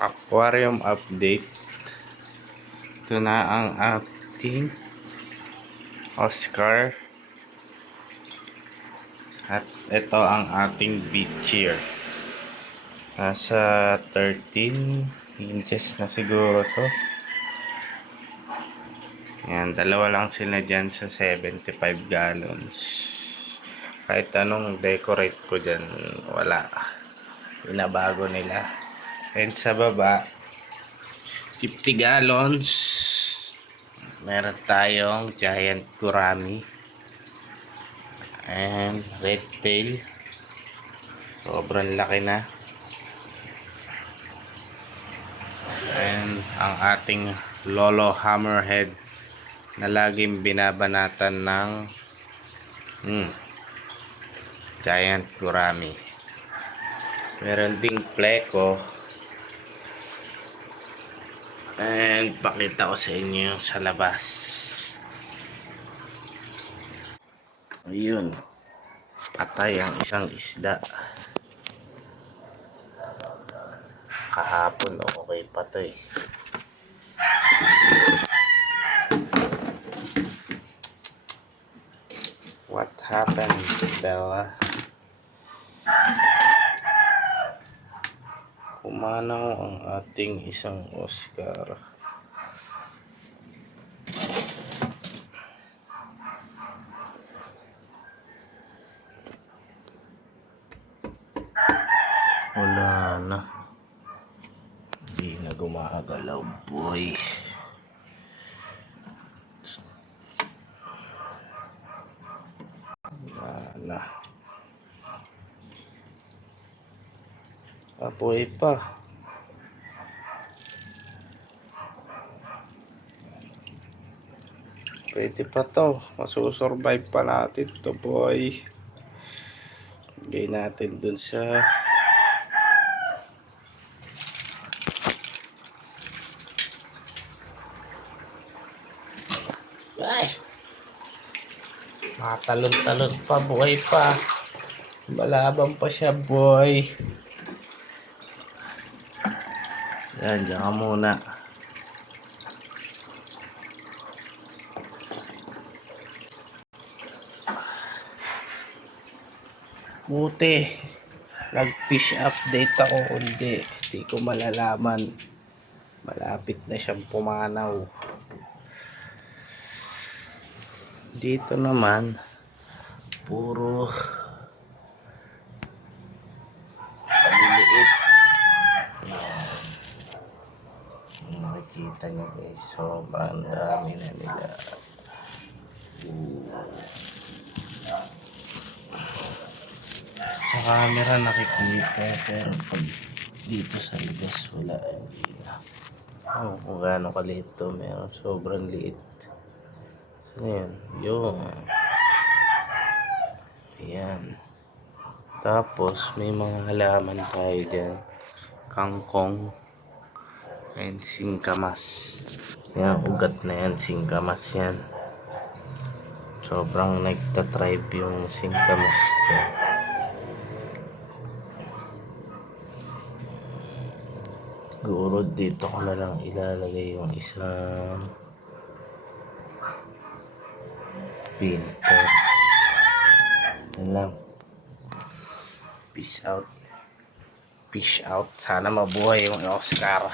Aquarium update. Ito na ang ating Oscar. At ito ang ating beach chair. Nasa 13 inches na siguro to. Yan, dalawa lang sila dyan sa 75 gallons. Kahit anong decorate ko dyan, wala. Pinabago nila. And sa baba, 50 gallons. Meron tayong giant gurami and red tail. Sobrang laki na. And ang ating lolo hammerhead na laging binabanatan ng giant gurami. Meron ding pleco. And pakita ko sa inyo sa labas. Ayun. Patay ang isang isda. Kahapon okay pa to eh. What happened, Bella? Pumanaw ang ating isang Oscar. Wala na. Hindi na gumagalaw, boy. Wala na. Apoy pa. Pwede pa to. Masusurvive pa natin to, boy. Bigay natin dun sa ay, matalon-talon pa, buhay pa. Malabang pa siya, boy. Yan, diyan ka muna. Buti. Nag-fish update ako undi. Hindi ko malalaman. Malapit na siyang pumanaw. Dito naman, puro maliliit. Nakikita niyo guys, sobrang dami na nila. Sa camera nakikita, pero pag dito sa labas wala. Hindi na. Oh, kung gaano kaliit to, meron sobrang liit. Saan yan? Yung ayan. Tapos may mga halaman tayo dyan, kangkong and singkamas. Yan, ugat na yan, singkamas yan. Sobrang nagtatribe yung singkamas dyan. Siguro dito ko na lang ilalagay yung isang filter. Yan lang. Peace out. Peace out. Sana mabuhay yung Oscar.